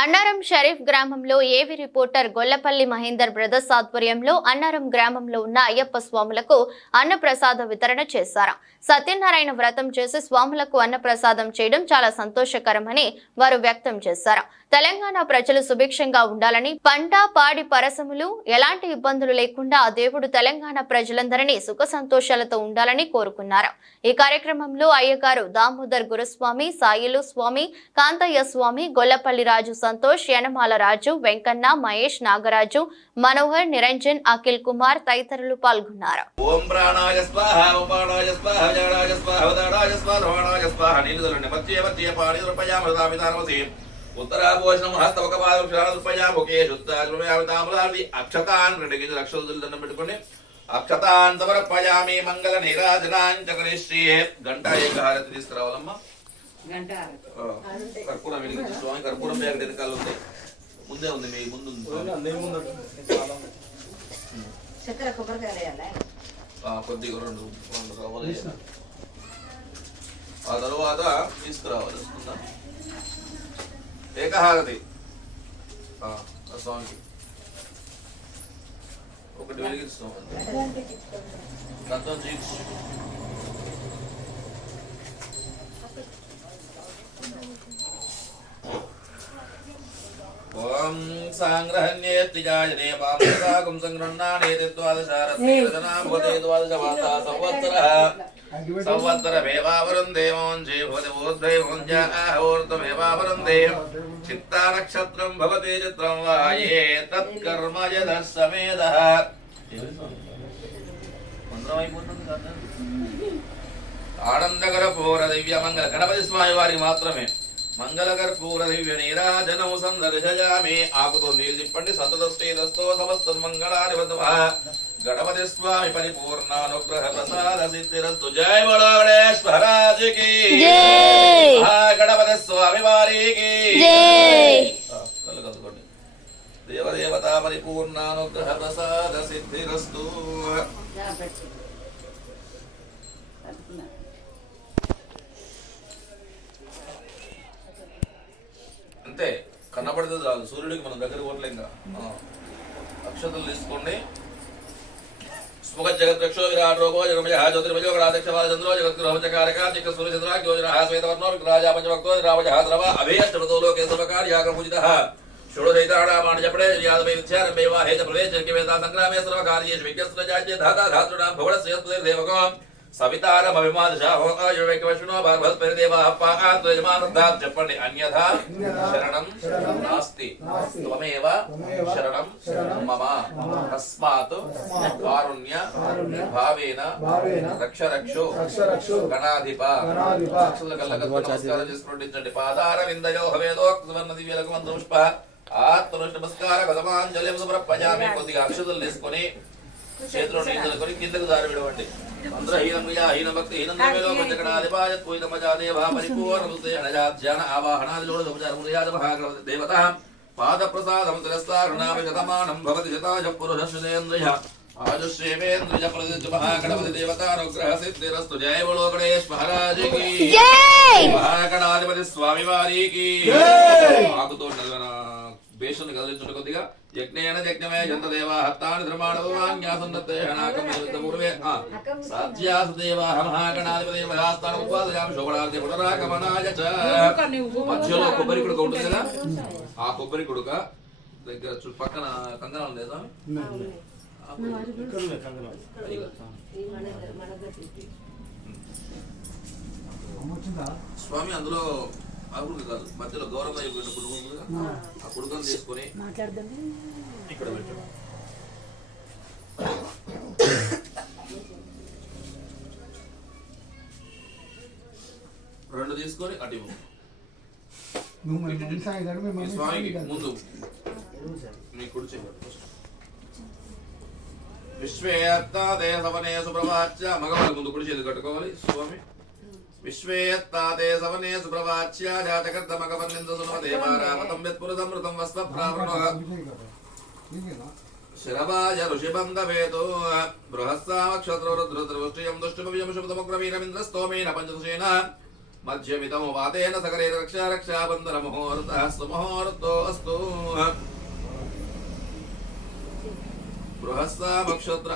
అన్నారం షరీఫ్ గ్రామంలో ఏవి reporter Gollapalli Mahender brothers ఆధ్వర్యంలో అన్నారం గ్రామంలో ఉన్న అయ్యప్ప స్వాములకు అన్నప్రసాద వితరణ చేశారు. సత్యనారాయణ వ్రతం చేసి స్వాములకు అన్నప్రసాదం చేయడం చాలా సంతోషకరమని వారు వ్యక్తం చేశారు. తెలంగాణ ప్రజలు సుభిక్షంగా ఉండాలని పంట పాడి పరసములు ఎలాంటి ఇబ్బందులు లేకుండా ఆ దేవుడు తెలంగాణ ప్రజలందరినీ సుఖ సంతోషాలతో ఉండాలని కోరుకున్నారు. ఈ కార్యక్రమంలో అయ్యగారు దామోదర్ గురుస్వామి సాయిలు స్వామి కాంతయ్య స్వామి గొల్లపల్లి రాజు సంతోష్ యనమాల రాజు వెంకన్న మహేష్ నాగరాజు మనోహర్ నిరంజన్ అఖిల్ కుమార్ తదితరులు పాల్గొన్నారు. ఓం ప్రాణాయ స్వాహ స్వాహ స్వాహ ఉదాడాయ స్వాహ స్వాహ మధ్య మధ్య పాణి దృపయామృతామితానమసి ఉత్తరాభోజనం హస్తవక పాదృపయాముఖే అక్షతాన్ రెండు గిజలు అక్షతులు దండం పెట్టుకుని అక్షతాన్ సమర్పయామి మంగళ నీరాజనాంచ గంట ఏకహారతి తీసుకురావాలమ్మా. కర్పూరం వెలిగించి స్వామి కర్పూరం బ్యాగ్ వెనకాల ఉంది ముందే ఉంది మీ ముందు. చక్కెర కొబ్బరికాయ కొద్దిగా రెండు రెండు రవ్వలు. ఆ తర్వాత తీసుకురావాలి వస్తుందా ఏకహారతి. స్వామికి. ఒకటి వెలిగిస్తాం చీల్చు ఓం సాంగ్రహణ్యేత్తిజాయనే పాపసాగం సంగృహ్ణానేతి ద్వాదశారత్నాభవతే ద్వాదశమాసా సంవత్సరः సంవత్సరమేవావరం దేవం జీవతి ఊర్ధ్వైవం జాహోర్ధమేవావరం దేవం భవతి చిత్రం వాయే తత్కర్మ యదః సమేదః ఆనందకర పూర దివ్య మంగళ గణపతి స్వామి వారికి మాత్రమే. మంగళకర పూర దివ్య నీరాజనము సందర్శయామి ఆకుతో నీళ్ళు తిప్పండి సంతత శ్రీరస్తో సమస్త మంగళాని వధవ గణపతి స్వామి పరిపూర్ణానుగ్రహ ప్రసాద సిద్ధిరస్తు జయ బలోడేశ్వరాజుకి గణపతి స్వామి వారికి దేవదేవత పరిపూర్ణానుగ్రహ ప్రసాద సిద్ధిరస్తు అంతే కనపడితే చాలు సూర్యుడికి మనం దగ్గర పోవట్లే ఇంకా ఆ. అక్షతలు తీసుకోండి స్ముఖ జగద్రక్షో విరాట్ రోగో జగమయ జ్యోతిర్మజో గణాధ్యక్ష చంద్రో జగద్గురో చకారక చిక్క సూర్య చంద్ర యోజన శ్వేతవర్ణో విగ్రహాజా పంచభక్తో రామజ ద్రవ అభేష్టమతో లోకే సర్వకార్యాగం పూజిత షోడశైతాడామాణ జపడే యాదవై విద్యారంభే వా హేత ప్రవేశ వేద సంగ్రామే సర్వకార్యేషు విజ్ఞస్త జాజ్య ధాతా ధాతృణాం భవన శ్రేయస్పదే దేవకం సవితారం పాత్రయమానందాం చెప్పండి అన్యథా శరణం. నాస్తి. త్వమేవ శరణం. మమ. తస్మాత్ కారుణ్య భావేన రక్ష రక్షో గణాధిప. నమస్కారం చేసి పాదార విందయో హవేదోక్త సువర్ణ దివ్యలకు మంత్ర పుష్ప ఆత్మనుష్ట నమస్కార కొద్దిగా అక్షతలు తీసుకొని చేతిలో నీళ్ళు కొని కిందకు దారి విడవండి. దేవత. పాద ప్రసాదం తిరస్కారుణామ శతమానం భవతి శతాజ పురుష శుదేంద్రియ ఆయుష్యేవేంద్రియ ప్రతిష్ఠ మహాగణపతి దేవతానుగ్రహ సిద్ధిరస్తు. జయ బలో గణేష్ మహారాజుకి మహాగణాధిపతి స్వామి వారికి ఆకుతో భేషుని కదిలించుట కొద్దిగా. యజ్ఞేన యజ్ఞమే జంత దేవా హత్తాని ధర్మాణవాన్యాసం దత్తేహనాకం పూర్వే ఆ సాధ్యాసు దేవా మహాగణాధిపతి మహాస్థానం ఉపాదయామి శోభనార్థి పునరాగమనాయ మధ్యలో కొబ్బరి కుడుక ఉంటుంది కదా? ఆ కొబ్బరి కుడుక దగ్గర పక్కన కంకణం లేదా స్వామి అందులో అభివృద్ధి కాదు. మధ్యలో గౌరవ ఉంది కదా, ఆ. కుడుకను తీసుకొని ఇక్కడ పెట్టండి. రెండు తీసుకొని అటు స్వామికి. ముందు. మీ కుడి చేయండి విశ్వేత్తాదే సవనే సుప్రభాచ్య మగవాళ్ళ ముందు కుడి చేతి కట్టుకోవాలి? స్వామి. విశ్వేత్తాదే సవనే సుప్రవాచ్యా జాతకర్త మగవర్ణింద సునమతే మారామతం విత్పురుదమృతం వస్వ ప్రావృణ నీకేనా? శరవాయ ఋషిబంధవేతో బృహస్సామక్షత్రవృద్రుద్రవృష్టియం దుష్టుమవియం శుభతముగ్రవీరమింద్రస్తోమేన పంచదశేన మధ్యమితం వాతేన సకరేణ రక్షా రక్షాబంధన ముహూర్త సుముహూర్తో అస్తు బృహస్సామక్షత్ర